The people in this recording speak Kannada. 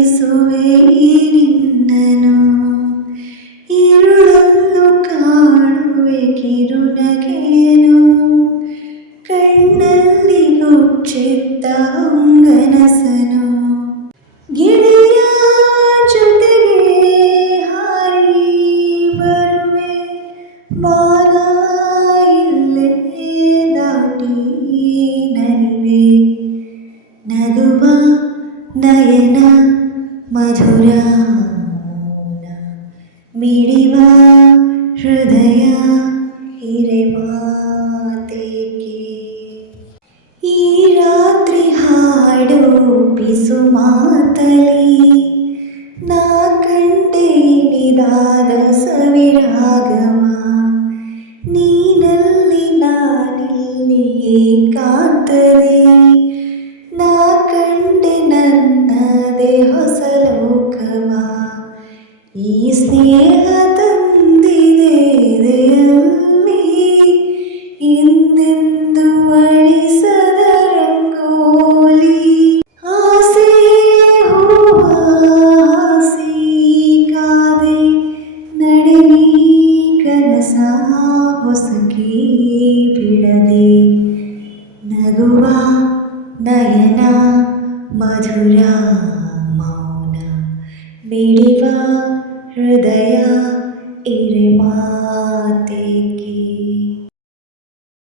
ಬಯಸುವೆ ನಿನ್ನನು, ഇരുಳನ್ನು ಕಾಣುವೆ ಕಿರುನಗೆನು, ಕಣ್ಣಲ್ಲಿ ಹುಚ್ಚಿದ್ದ ಅಂಗನಸನು. ಗೆಳೆಯ ಜೊತೆಗೆ ಹಾರಿ ಬರುವೆ, ಮಾನ ಇಲ್ಲೇ ದಾಟಿ ನಲಿವೆ, ನಗುವ ನಯನ ಮಧುರ ಮೌನ, ಮಿಡಿವ ಹೃದಯ ಹಿರೆಮಾತೇಕೆ. ಈ ರಾತ್ರಿ ಹಾಡು ಪಿಸು ಮಾತಲಿ, ನಾ ಕಂಡೆ ನಿದಾದ ಸವಿರಾಗವ, ನೀನಲ್ಲಿ ನಾನಿಲ್ಲಿ ಏಕಾಂತದೆ, ನಾ ಕಂಡೆ ನನ್ನದೇ ಹೊಸ ಲೋಕವ. ಈ ಸ್ನೇಹ ತಂದಿದೆ ಎದೆಯಲ್ಲಿ ಎಂದೆಂದು ಅಳಿಸದ ರಂಗೋಲಿ. ಆಸೆ ಹೂವಾಸಿ ಕಾದೆ ನಡೆವಿ ಕನಸ ಹೊಸಕಿ ಬಿಡದೆ, ನಗುವ ನಯನ ಮಧುರ ಮೌನ, ಮಿಡಿವ ಹೃದಯ ಇರೆ ಮಾತೇಕೆ.